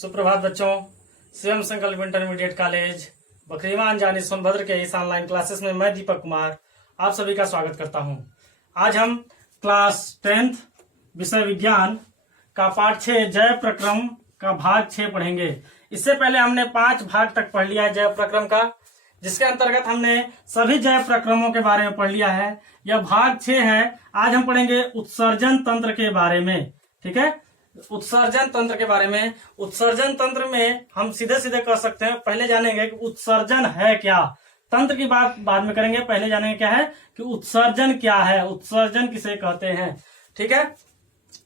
सुप्रभात बच्चों। स्वयं संकल्प इंटरमीडिएट कॉलेज बकरीवान जानी सोनभद्र के इस ऑनलाइन क्लासेस में मैं दीपक कुमार आप सभी का स्वागत करता हूं। आज हम क्लास 10th विषय विज्ञान का पाठ 6 जय प्रक्रम का भाग 6 पढ़ेंगे। इससे पहले हमने 5 भाग तक पढ़ लिया है जय प्रक्रम का, जिसके अंतर्गत हमने सभी जय प्रक्रमों के बारे में पढ़ लिया है। यह भाग 6 है। आज हम पढ़ेंगे उत्सर्जन तंत्र के बारे में। ठीक है, उत्सर्जन तंत्र के बारे में। उत्सर्जन तंत्र में हम सीधे सीधे कर सकते हैं। पहले जानेंगे कि उत्सर्जन है क्या। तंत्र की बात बाद में करेंगे, पहले जानेंगे क्या है कि उत्सर्जन क्या है, उत्सर्जन किसे कहते हैं। ठीक है,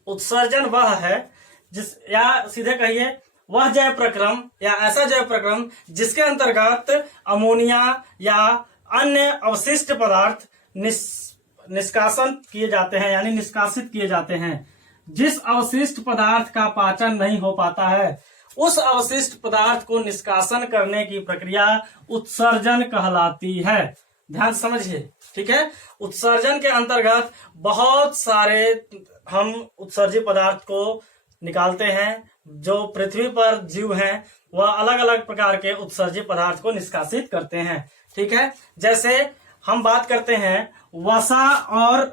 उत्सर्जन वह है जिस, या सीधे कहिए वह जय प्रक्रम या ऐसा जय प्रक्रम जिसके अंतर्गत अमोनिया या अन्य अवशिष्ट पदार्थ निष्कासन किए जाते हैं, यानी निष्कासित किए जाते हैं। जिस अवशिष्ट पदार्थ का पाचन नहीं हो पाता है उस अवशिष्ट पदार्थ को निष्कासन करने की प्रक्रिया उत्सर्जन कहलाती है। ध्यान से समझिए। ठीक है, उत्सर्जन के अंतर्गत बहुत सारे हम उत्सर्जित पदार्थ को निकालते हैं। जो पृथ्वी पर जीव हैं वह अलग अलग प्रकार के उत्सर्जित पदार्थ को निष्कासित करते हैं। ठीक है, जैसे हम बात करते हैं वसा और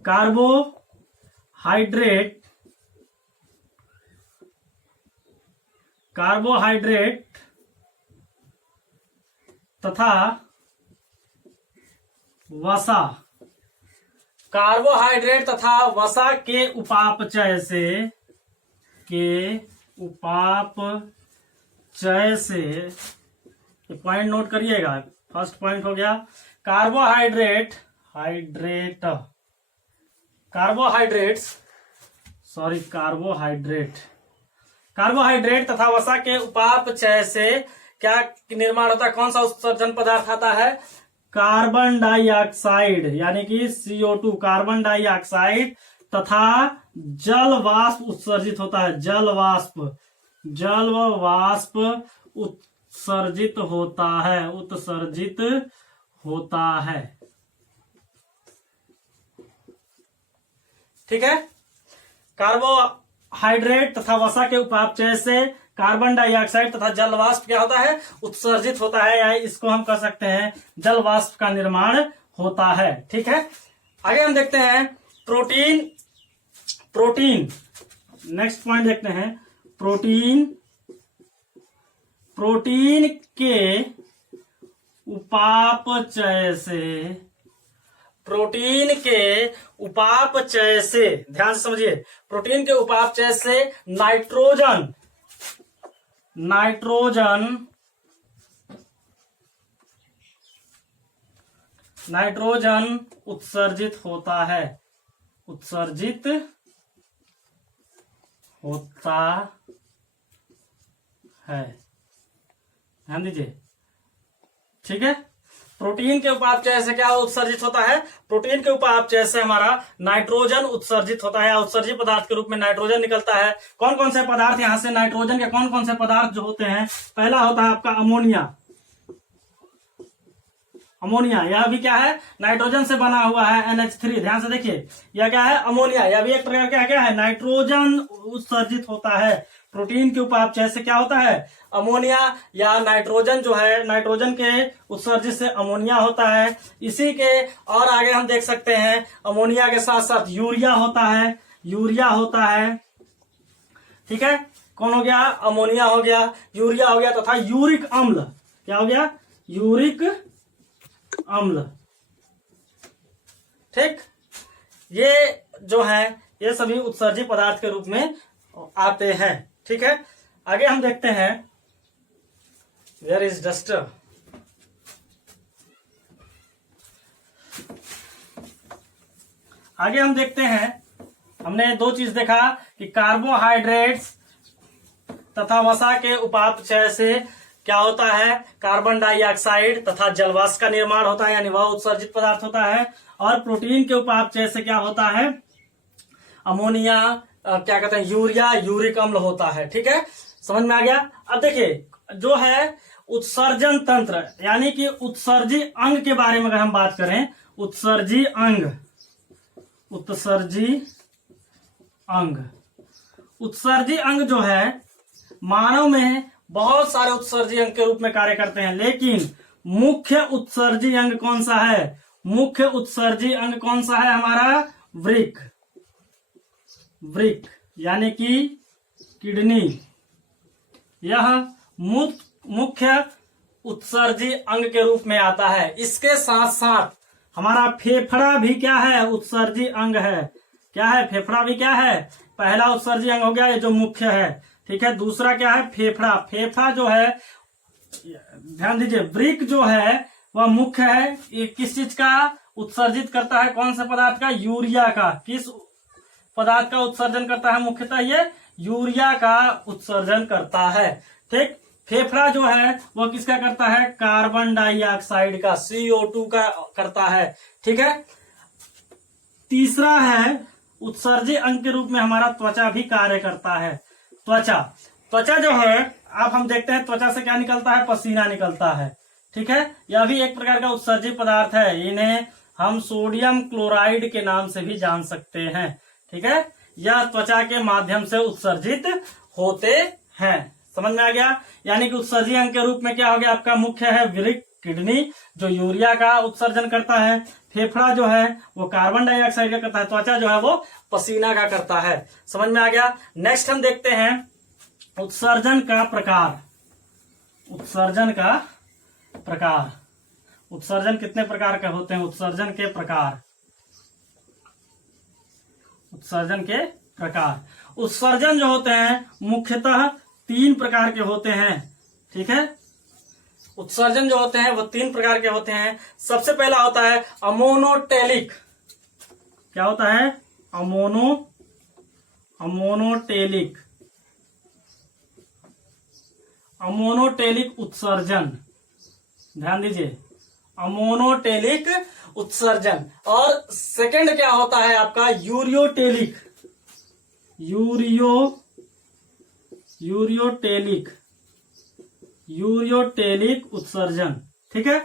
कार्बोहाइड्रेट तथा वसा। कार्बोहाइड्रेट तथा वसा के उपापचय से पॉइंट नोट करिएगा। फर्स्ट पॉइंट हो गया कार्बोहाइड्रेट तथा वसा के उपापचय से क्या निर्माण होता है? कौन सा उत्सर्जन पदार्थ आता है? कार्बन डाइऑक्साइड, यानी कि CO2 कार्बन डाइऑक्साइड तथा जल वाष्प उत्सर्जित होता है। जल वाष्प उत्सर्जित होता है। ठीक है, कार्बोहाइड्रेट तथा वसा के उपापचय से कार्बन डाइऑक्साइड तथा जल वाष्प क्या होता है? उत्सर्जित होता है, या इसको हम कह सकते हैं जल वाष्प का निर्माण होता है। ठीक है, आगे हम देखते हैं प्रोटीन। नेक्स्ट पॉइंट देखते हैं प्रोटीन के उपापचय से ध्यान से समझिए। प्रोटीन के उपापचय से नाइट्रोजन उत्सर्जित होता है। ध्यान दीजिए। ठीक है, प्रोटीन के उपापचय से क्या उत्सर्जित होता है? प्रोटीन के उपापचय से हमारा नाइट्रोजन उत्सर्जित होता है। उत्सर्जित पदार्थ के रूप में नाइट्रोजन निकलता है। कौन कौन से पदार्थ यहां से नाइट्रोजन के कौन कौन से पदार्थ जो होते हैं? पहला होता है आपका अमोनिया। यह भी क्या है? नाइट्रोजन से बना हुआ है, NH3। ध्यान से देखिए, यह क्या है? अमोनिया। यह भी एक प्रकार का क्या है? नाइट्रोजन उत्सर्जित होता है। प्रोटीन के उपापचय से क्या होता है? अमोनिया या नाइट्रोजन जो है, नाइट्रोजन के उत्सर्जित से अमोनिया होता है। इसी के और आगे हम देख सकते हैं अमोनिया के साथ साथ यूरिया होता है। ठीक है, कौन हो गया? अमोनिया हो गया, यूरिया हो गया तथा यूरिक अम्ल। क्या हो गया? यूरिक अम्ल। ठीक, ये जो है ये सभी उत्सर्जित पदार्थ के रूप में आते हैं। ठीक है, आगे हम देखते हैं वेयर इज डस्टर। आगे हम देखते हैं, हमने 2 चीज देखा कि कार्बोहाइड्रेट्स तथा वसा के उपापचय से क्या होता है? कार्बन डाइऑक्साइड तथा जलवाष्प का निर्माण होता है, यानी वह उत्सर्जित पदार्थ होता है। और प्रोटीन के उपापचय से क्या होता है? अमोनिया, क्या कहते हैं, यूरिया, यूरिक अम्ल होता है। ठीक है, समझ में आ गया। अब देखिए जो है उत्सर्जन तंत्र, यानी कि उत्सर्जी अंग के बारे में अगर हम बात करें, उत्सर्जी अंग उत्सर्जी अंग जो है मानव में बहुत सारे उत्सर्जी अंग के रूप में कार्य करते हैं, लेकिन मुख्य उत्सर्जी अंग कौन सा है? मुख्य उत्सर्जी अंग कौन सा है हमारा? वृक्क। वृक्क यानी कि किडनी, यह मुख्य उत्सर्जी अंग के रूप में आता है। इसके साथ साथ हमारा फेफड़ा भी क्या है? उत्सर्जी अंग है। क्या है? फेफड़ा भी क्या है? पहला उत्सर्जी अंग हो गया ये जो मुख्य है, ठीक है। दूसरा क्या है? फेफड़ा। फेफड़ा जो है, ध्यान दीजिए, वृक्क जो है वह मुख्य है। ये किस चीज का उत्सर्जित करता है? कौन से पदार्थ का? यूरिया का। किस पदार्थ का उत्सर्जन करता है? मुख्यतः ये यूरिया का उत्सर्जन करता है, ठीक। फेफड़ा जो है वह किसका करता है? कार्बन डाइऑक्साइड का, CO2 का करता है, ठीक है। तीसरा है उत्सर्जी अंग के रूप में हमारा त्वचा भी कार्य करता है। त्वचा, त्वचा जो है आप हम देखते हैं त्वचा से क्या निकलता है? पसीना निकलता है, ठीक है। यह भी एक प्रकार का उत्सर्जी पदार्थ है। इन्हें हम सोडियम क्लोराइड के नाम से भी जान सकते हैं, ठीक है। यह त्वचा के माध्यम से उत्सर्जित होते हैं। समझ में आ गया? यानी कि उत्सर्जी अंग के रूप में क्या हो गया आपका? मुख्य है वृक्क, किडनी जो यूरिया का उत्सर्जन करता है, फेफड़ा जो है वो कार्बन डाइऑक्साइड का करता है, त्वचा जो है वो पसीना का करता है। समझ में आ गया? नेक्स्ट हम देखते हैं उत्सर्जन का प्रकार। उत्सर्जन का प्रकार, उत्सर्जन कितने प्रकार के होते हैं? उत्सर्जन के प्रकार, उत्सर्जन के प्रकार। उत्सर्जन जो होते हैं मुख्यतः 3 प्रकार के होते हैं, ठीक है। उत्सर्जन जो होते हैं वो 3 प्रकार के होते हैं। सबसे पहला होता है अमोनोटेलिक। क्या होता है? अमोनोटेलिक। अमोनोटेलिक उत्सर्जन, ध्यान दीजिए, अमोनोटेलिक उत्सर्जन। और सेकंड क्या होता है आपका? यूरियोटेलिक। यूरियोटेलिक उत्सर्जन, ठीक है।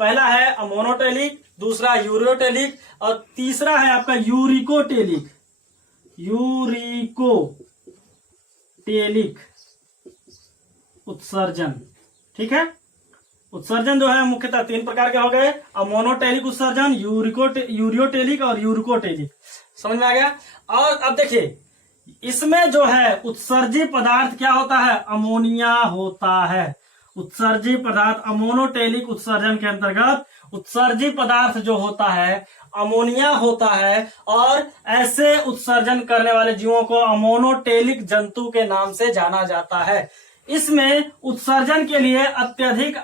पहला है अमोनोटेलिक, दूसरा यूरियोटेलिक और तीसरा है आपका यूरिकोटेलिक। यूरिकोटेलिक उत्सर्जन, ठीक है। उत्सर्जन जो है मुख्यतः 3 प्रकार के हो गए, अमोनोटेलिक उत्सर्जन, यूरियोटेलिक और यूरिकोटेलिक। समझ में आ गया? और अब देखिए इसमें जो है उत्सर्जी पदार्थ क्या होता है? अमोनिया होता है। उत्सर्जी पदार्थ अमोनोटेलिक उत्सर्जन के अंतर्गत उत्सर्जी पदार्थ जो होता है अमोनिया होता है, और ऐसे उत्सर्जन करने वाले जीवों को अमोनोटेलिक जंतु के नाम से जाना जाता है। इसमें उत्सर्जन के लिए अत्यधिक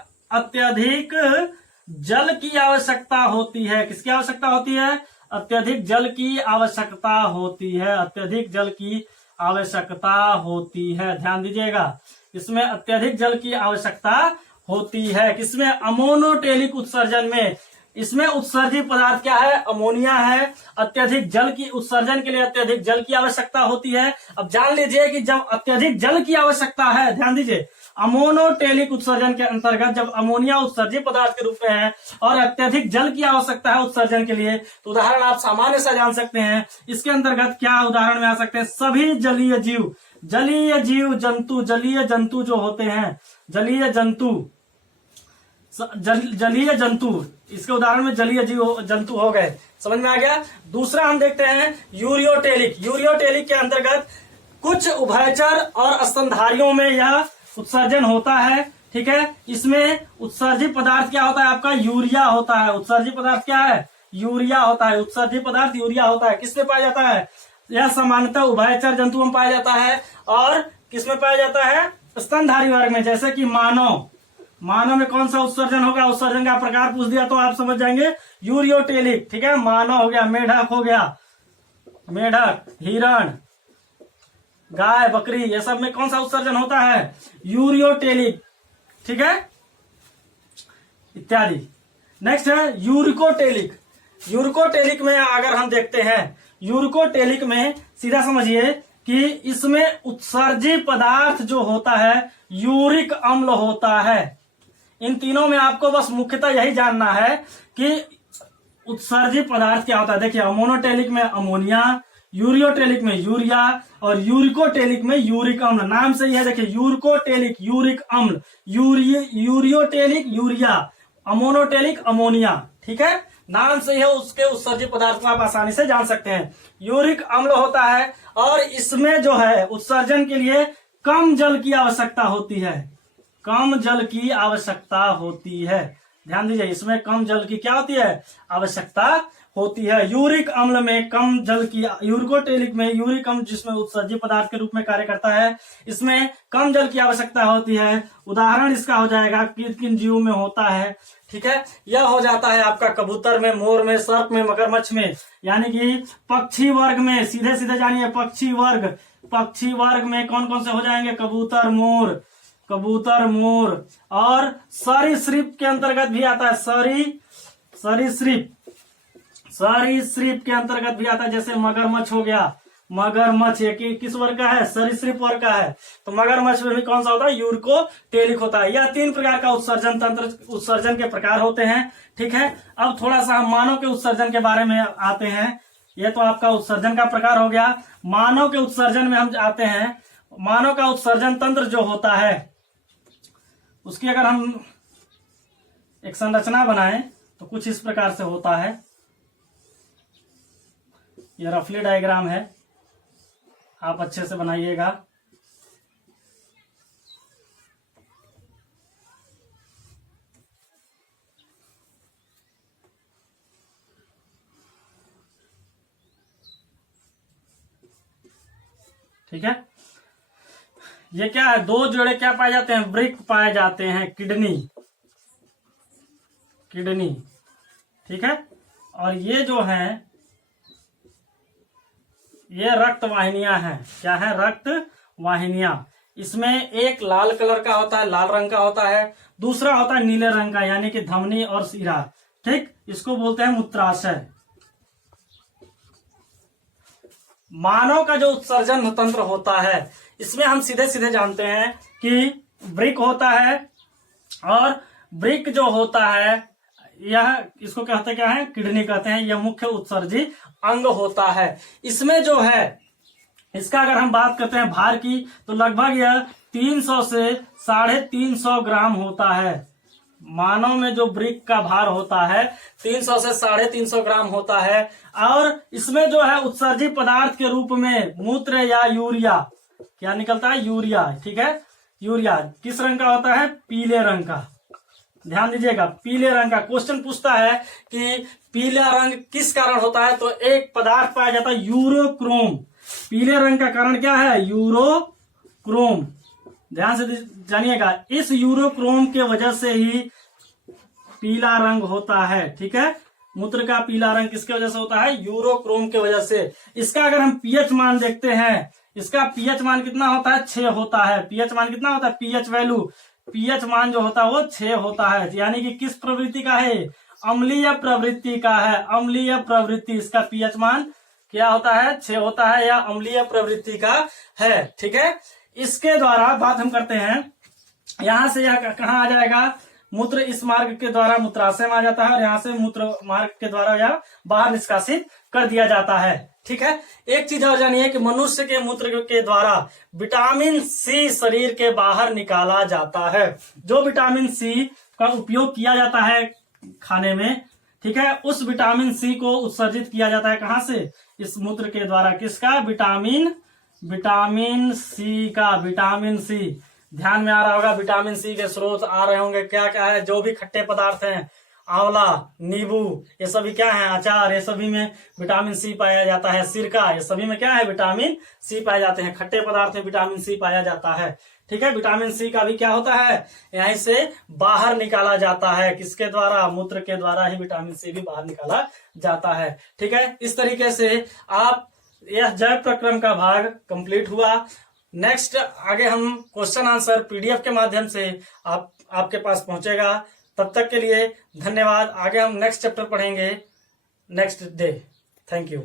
जल की आवश्यकता होती है। किसकी आवश्यकता होती है? अत्यधिक जल की आवश्यकता होती है। अत्यधिक जल की आवश्यकता होती है, ध्यान दीजिएगा, इसमें अत्यधिक जल की आवश्यकता होती है। किसमें? अमोनोटेलिक उत्सर्जन में। इसमें उत्सर्जी पदार्थ क्या है? अमोनिया है। अत्यधिक जल की उत्सर्जन के लिए अत्यधिक जल की आवश्यकता होती है। अब जान लीजिए कि जब अत्यधिक जल की आवश्यकता है, ध्यान दीजिए, अमोनोटेलिक उत्सर्जन के अंतर्गत जब अमोनिया उत्सर्जी पदार्थ के रूप में है और अत्यधिक जल की आवश्यकता है उत्सर्जन के लिए, तो उदाहरण आप सामान्य सा जान सकते हैं। इसके अंतर्गत क्या उदाहरण में आ सकते हैं? सभी जलीय जीव, जलीय जंतु जो होते हैं, जलीय जंतु, इसके उदाहरण में जलीय जीव जंतु हो गए। समझ में आ गया? दूसरा हम देखते हैं यूरियोटेलिक। यूरियोटेलिक के अंतर्गत कुछ उभयचर और स्तनधारियों में यह उत्सर्जन होता है, ठीक है। इसमें उत्सर्जी पदार्थ क्या होता है आपका? यूरिया होता है। उत्सर्जी पदार्थ क्या है? यूरिया होता है। उत्सर्जी पदार्थ यूरिया होता है। किसमें पाया जाता है? यह सामान्यतः उभयचर जंतुओं में पाया जाता है। और किसमें पाया जाता है? स्तनधारी वर्ग में, जैसे कि मानव में कौन सा उत्सर्जन होगा? उत्सर्जन का प्रकार पूछ दिया तो आप समझ जाएंगे, यूरियोटेलिक, ठीक है। मानव हो गया, मेढक हो गया, मेढक, हिरण, गाय, बकरी, ये सब में कौन सा उत्सर्जन होता है? यूरियोटेलिक, ठीक है, इत्यादि। नेक्स्ट है यूरिकोटेलिक। यूरिकोटेलिक में अगर हम देखते हैं, यूरिकोटेलिक में सीधा समझिए कि इसमें उत्सर्जी पदार्थ जो होता है यूरिक अम्ल होता है। इन तीनों में आपको बस मुख्यतः यही जानना है कि उत्सर्जी पदार्थ क्या होता है। देखिए, अमोनोटेलिक में अमोनिया, यूरियोटेलिक में यूरिया और यूरिकोटेलिक में यूरिक अम्ल। नाम से यह देखिए, यूरिकोटेलिक यूरिक अम्ल, यूरियोटेलिक यूरिया, अमोनोटेलिक अमोनिया। ठीक है, नाम से यह उसके उत्सर्जित पदार्थ को आप आसानी से जान सकते हैं। यूरिक अम्ल होता है और इसमें जो है उत्सर्जन के लिए कम जल की आवश्यकता होती है, कम जल की आवश्यकता होती है। ध्यान दीजिए, इसमें कम जल की क्या होती है, आवश्यकता होती है। यूरिक अम्ल में कम जल की, यूरिकोटेलिक में यूरिक अम्ल जिसमें उत्सर्जित पदार्थ के रूप में कार्य करता है, इसमें कम जल की आवश्यकता होती है। उदाहरण इसका हो जाएगा किन किन जीवों में होता है। ठीक है, यह हो जाता है आपका कबूतर में, मोर में, सर्प में, मगरमच्छ में, यानी कि पक्षी वर्ग में। सीधे सीधे जानिए, पक्षी वर्ग में कौन कौन से हो जाएंगे, कबूतर मोर और सरीसृप के अंतर्गत भी आता है, सरीसृप के अंतर्गत भी आता है। जैसे मगरमच्छ हो गया, मगरमच्छ ये किस वर्ग का है, सरीसृप वर्ग का है। तो मगरमच्छ में भी कौन सा होता है, यूरिकोटेलिक होता है। यह 3 प्रकार का उत्सर्जन के प्रकार होते हैं। ठीक है, अब थोड़ा सा हम मानव के उत्सर्जन के बारे में आते हैं। ये तो आपका उत्सर्जन का प्रकार हो गया। मानव के उत्सर्जन में हम आते हैं। मानव का उत्सर्जन तंत्र जो होता है, उसकी अगर हम एक संरचना बनाएं तो कुछ इस प्रकार से होता है। यह रफली डायग्राम है, आप अच्छे से बनाइएगा। ठीक है, ये क्या है, 2 जोड़े क्या पाए जाते हैं, वृक्क पाए जाते हैं, किडनी। ठीक है, और ये जो है ये रक्त वाहिनियां हैं। क्या है, रक्त वाहिनियां। इसमें एक लाल कलर का होता है, लाल रंग का होता है, दूसरा होता है नीले रंग का, यानी कि धमनी और शिरा। ठीक, इसको बोलते हैं मूत्राशय। मानव का जो उत्सर्जन तंत्र होता है, इसमें हम सीधे सीधे जानते हैं कि वृक्क होता है, और वृक्क जो होता है यह, इसको कहते क्या है, किडनी कहते हैं। यह मुख्य उत्सर्जी अंग होता है। इसमें जो है, इसका अगर हम बात करते हैं भार की, तो लगभग यह 300 से 350 ग्राम होता है। मानव में जो वृक्क का भार होता है 300 से 350 ग्राम होता है। और इसमें जो है उत्सर्जित पदार्थ के रूप में मूत्र या यूरिया, क्या निकलता है, यूरिया। ठीक है, यूरिया किस रंग का होता है, पीले रंग का। ध्यान दीजिएगा, पीले रंग का। क्वेश्चन पूछता है कि पीला रंग किस कारण होता है, तो एक पदार्थ पाया जाता है यूरोक्रोम। पीले रंग का कारण क्या है, यूरोक्रोम। ध्यान से जानिएगा, इस यूरोक्रोम के वजह से ही पीला रंग होता है। ठीक है, मूत्र का पीला रंग किसके वजह से होता है, यूरोक्रोम के वजह से। इसका अगर हम पीएच मान देखते हैं, इसका पीएच मान कितना होता है, 6 होता है। पीएच मान कितना होता है, पीएच वैल्यू, पीएच मान जो होता है वो 6 होता है। यानी कि किस प्रवृत्ति का है, अम्लीय प्रवृत्ति का है, अम्लीय प्रवृत्ति। इसका पीएच मान क्या होता है, 6 होता है, या अम्लीय प्रवृत्ति का है। ठीक है, इसके द्वारा बात हम करते हैं, यहां से यह कहाँ आ जाएगा, मूत्र इस मार्ग के द्वारा मूत्राशय में आ जाता है, और यहाँ से मूत्र मार्ग के द्वारा यह बाहर निष्कासित कर दिया जाता है। ठीक है, एक चीज और जानिए कि मनुष्य के मूत्र के द्वारा विटामिन सी शरीर के बाहर निकाला जाता है। जो विटामिन सी का उपयोग किया जाता है खाने में, ठीक है, उस विटामिन सी को उत्सर्जित किया जाता है कहां से, इस मूत्र के द्वारा। किसका, विटामिन सी का। विटामिन सी ध्यान में आ रहा होगा, विटामिन सी के स्रोत आ रहे होंगे, क्या क्या है, जो भी खट्टे पदार्थ हैं, आंवला, नींबू, ये सभी क्या है, अचार, ये सभी में विटामिन सी पाया जाता है। सिरका, ये सभी में क्या है, विटामिन सी पाए जाते हैं। खट्टे पदार्थ में विटामिन सी पाया जाता है। ठीक है, विटामिन सी का भी क्या होता है, यहीं से बाहर निकाला जाता है। किसके द्वारा, मूत्र के द्वारा ही विटामिन सी भी बाहर निकाला जाता है। ठीक है, इस तरीके से आप यह जैव प्रक्रम का भाग कंप्लीट हुआ। नेक्स्ट आगे हम क्वेश्चन आंसर पीडीएफ के माध्यम से आपके पास पहुंचेगा। तब तक के लिए धन्यवाद। आगे हम नेक्स्ट चैप्टर पढ़ेंगे नेक्स्ट डे। Thank you.